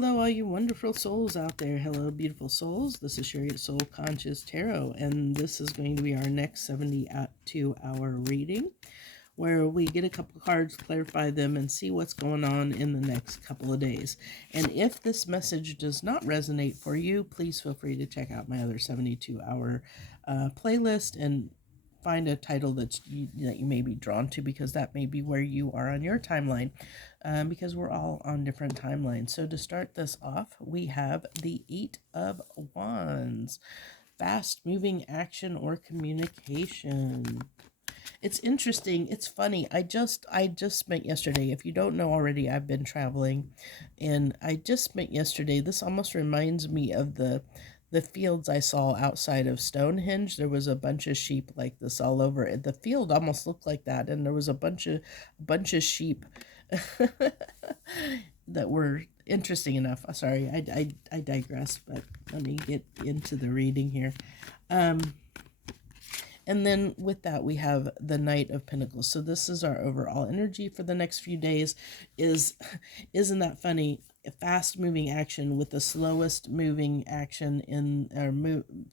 Hello, all you wonderful souls out there. Hello, beautiful souls. This is Sherry at Soul Conscious Tarot, and this is going to be our next 72-hour reading, where we get a couple cards, clarify them, and see what's going on in the next couple of days. And if this message does not resonate for you, please feel free to check out my other 72-hour playlist and find a title that you may be drawn to, because that may be where you are on your timeline, because we're all on different timelines. So to start this off, we have the Eight of Wands, fast moving action or communication. It's interesting. It's funny. I just spent yesterday. If you don't know already, I've been traveling, and I just spent yesterday. This almost reminds me of the fields I saw outside of Stonehenge. There was a bunch of sheep like this all over it. The field almost looked like that, and there was a bunch of sheep that were interesting enough. Sorry, I digress, but let me get into the reading here. And then with that, we have the Knight of Pentacles. So this is our overall energy for the next few days. Isn't that funny? Fast moving action with the slowest moving action in, or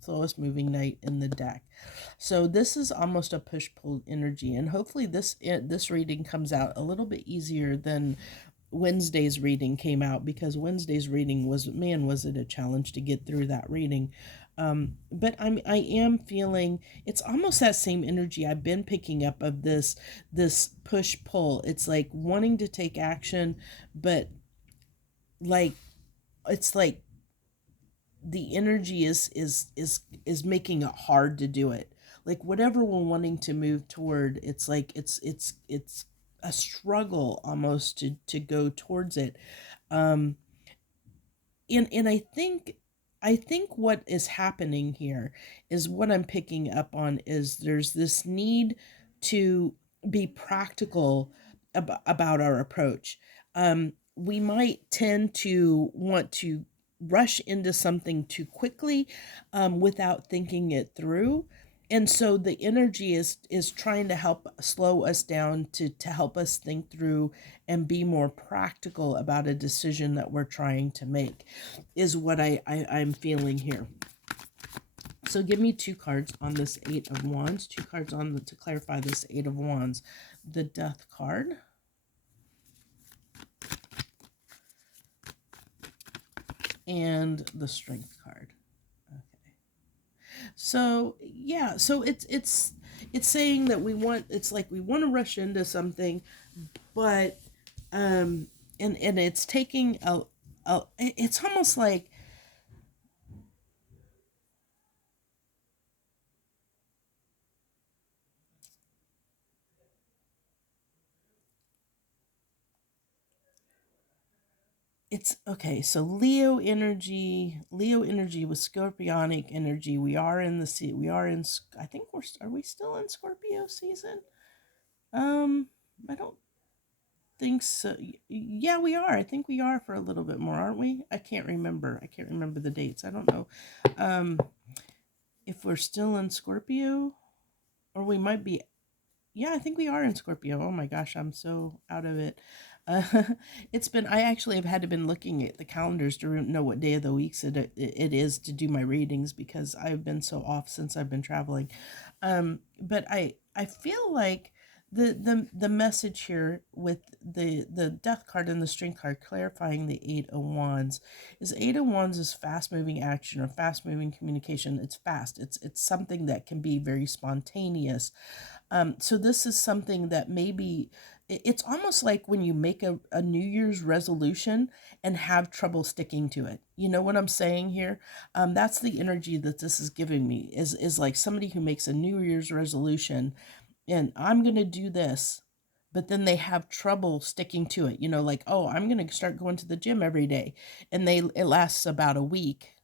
slowest moving knight in the deck. So this is almost a push-pull energy, and hopefully this reading comes out a little bit easier than Wednesday's reading came out, because Wednesday's reading was it a challenge to get through that reading. But I am feeling it's almost that same energy I've been picking up of this push pull. It's like wanting to take action, but like it's like the energy is making it hard to do it. Like whatever we're wanting to move toward, it's like it's a struggle almost to go towards it. And I think what is happening here is, what I'm picking up on is, there's this need to be practical about our approach. We might tend to want to rush into something too quickly, without thinking it through. And so the energy is trying to help slow us down, to help us think through and be more practical about a decision that we're trying to make, is what I'm feeling here. So give me two cards on this Eight of Wands, two cards on to clarify this Eight of Wands. The Death card. And the Strength card. Okay. So yeah, so it's saying that it's like we want to rush into something, but and it's taking it's almost like it's okay. So Leo energy with Scorpionic energy. We are in the sea. We are in. I think are we still in Scorpio season? I don't think so. Yeah, we are. I think we are for a little bit more, aren't we? I can't remember the dates. I don't know. If we're still in Scorpio, or we might be. Yeah, I think we are in Scorpio. Oh my gosh, I'm so out of it. Uh, I actually have had to been looking at the calendars to know what day of the week it is to do my readings, because I've been so off since I've been traveling. But I feel like the message here with the Death card and the Strength card clarifying the Eight of Wands is fast moving action or fast moving communication. It's fast. It's something that can be very spontaneous. So this is something that maybe it's almost like when you make a New Year's resolution and have trouble sticking to it. You know what I'm saying here? That's the energy that this is giving me, is like somebody who makes a New Year's resolution, and I'm going to do this, but then they have trouble sticking to it. You know, like, oh, I'm going to start going to the gym every day, and it lasts about a week.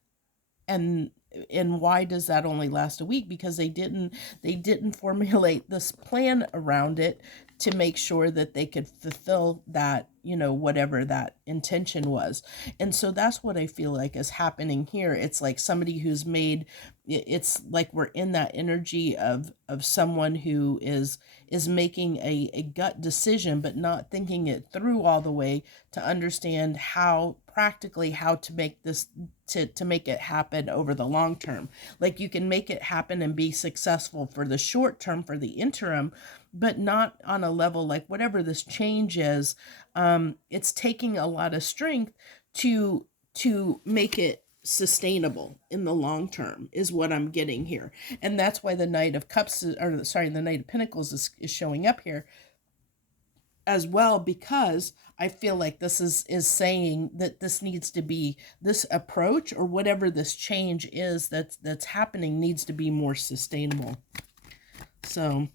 And why does that only last a week? Because they didn't formulate this plan around it to make sure that they could fulfill that whatever that intention was. And so that's what I feel like is happening here. It's like somebody who's made, it's like we're in that energy of someone who is making a gut decision but not thinking it through all the way to understand how practically how to make this, to make it happen over the long term. Like you can make it happen and be successful for the short term, for the interim, but not on a level like whatever this change is. It's taking a lot of strength to make it sustainable in the long term is what I'm getting here. And that's why the Knight of Cups or sorry, the Knight of Pentacles is showing up here as well, because I feel like this is saying that this needs to be, this approach or whatever this change is that's happening needs to be more sustainable. So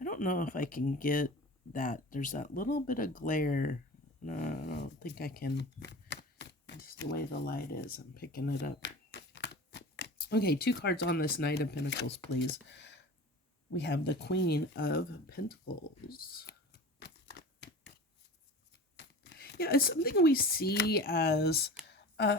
I don't know if I can get that. There's that little bit of glare. No, I don't think I can. It's the way the light is. I'm picking it up. Okay, 2 cards on this Knight of Pentacles, please. We have the Queen of Pentacles. Yeah, it's something we see as,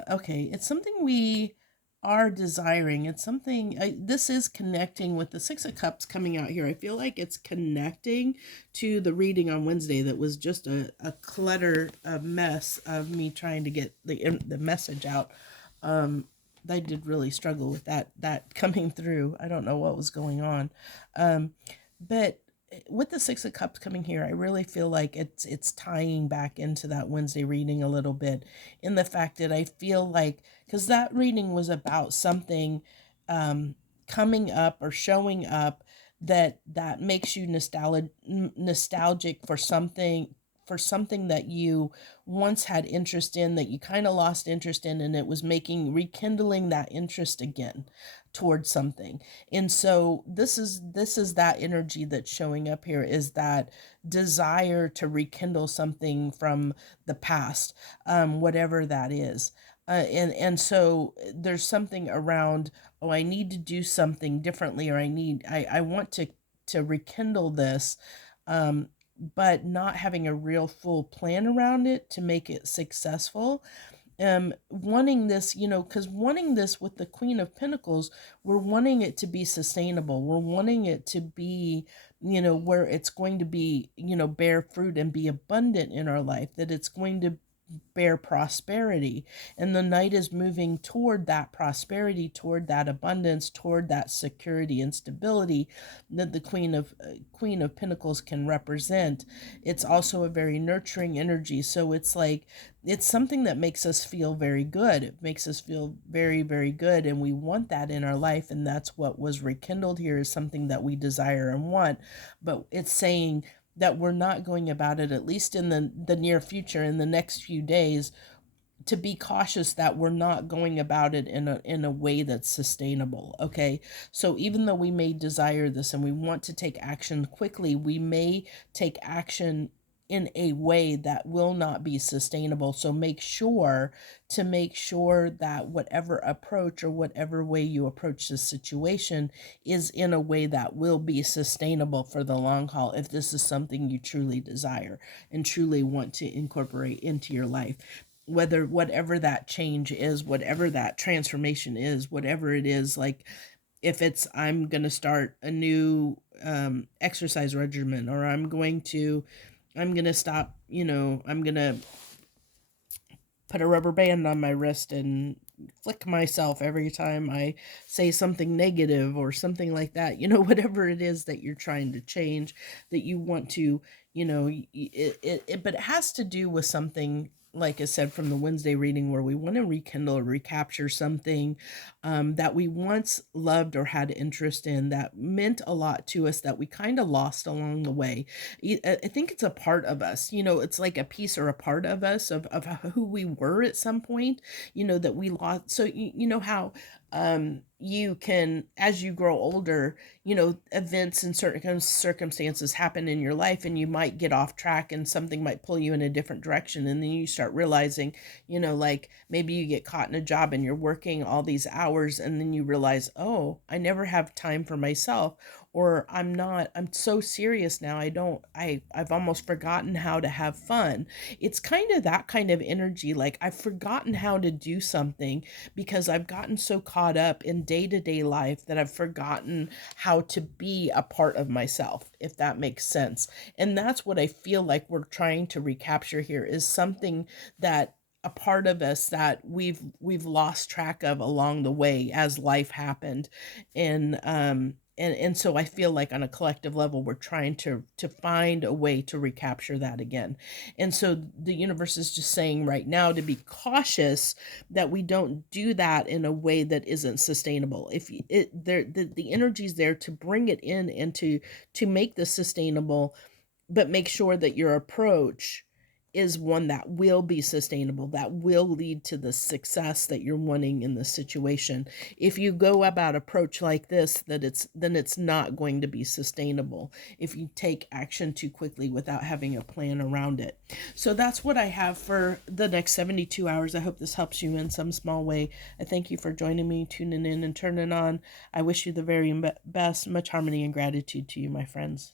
okay, it's something we are desiring. It's something, this is connecting with the Six of Cups coming out here. I feel like it's connecting to the reading on Wednesday that was just a clutter, a mess of me trying to get the message out. I did really struggle with that coming through. I don't know what was going on. But with the Six of Cups coming here, I really feel like it's tying back into that Wednesday reading a little bit, in the fact that I feel like, because that reading was about something coming up or showing up that makes you nostalgic for something that you once had interest in, that you kind of lost interest in, and it was rekindling that interest again towards something. And so this is that energy that's showing up here, is that desire to rekindle something from the past, whatever that is. And so there's something around, oh, I need to do something differently, or I want to rekindle this, but not having a real full plan around it to make it successful. Wanting this, because wanting this with the Queen of Pentacles, we're wanting it to be sustainable. We're wanting it to be, where it's going to be, bear fruit and be abundant in our life, that it's going to bear prosperity. And the Knight is moving toward that prosperity, toward that abundance, toward that security and stability that the Queen of Pentacles can represent. It's also a very nurturing energy. So it's like, it's something that makes us feel very good. It makes us feel very, very good. And we want that in our life. And that's what was rekindled here, is something that we desire and want. But it's saying that we're not going about it, at least in the near future, in the next few days, to be cautious that we're not going about it in a way that's sustainable. Okay, so even though we may desire this and we want to take action quickly, we may take action in a way that will not be sustainable. So make sure that whatever approach or whatever way you approach this situation is in a way that will be sustainable for the long haul, if this is something you truly desire and truly want to incorporate into your life. Whatever that change is, whatever that transformation is, whatever it is, like if it's, I'm going to start a new exercise regimen, or I'm going to stop, I'm going to put a rubber band on my wrist and flick myself every time I say something negative or something like that, whatever it is that you're trying to change, that you want to, but it has to do with something, like I said, from the Wednesday reading, where we want to rekindle or recapture something that we once loved or had interest in, that meant a lot to us, that we kind of lost along the way. I think it's a part of us, it's like a piece or a part of us, of who we were at some point, that we lost. So you know how you can, as you grow older, events and certain circumstances happen in your life, and you might get off track and something might pull you in a different direction. And then you start realizing, like maybe you get caught in a job and you're working all these hours, and then you realize, oh, I never have time for myself. or I'm so serious now. I've almost forgotten how to have fun. It's kind of that kind of energy. Like I've forgotten how to do something because I've gotten so caught up in day-to-day life that I've forgotten how to be a part of myself, if that makes sense. And that's what I feel like we're trying to recapture here, is something that a part of us that we've lost track of along the way as life happened. And so I feel like on a collective level we're trying to find a way to recapture that again. And so the universe is just saying right now to be cautious that we don't do that in a way that isn't sustainable. If it there the energy's there to bring it in and to make this sustainable, but make sure that your approach is one that will be sustainable, that will lead to the success that you're wanting in the situation. If you go about approach like this, then it's not going to be sustainable if you take action too quickly without having a plan around it. So that's what I have for the next 72 hours. I hope this helps you in some small way. I thank you for joining me, tuning in and turning on. I wish you the very best. Much harmony and gratitude to you, my friends.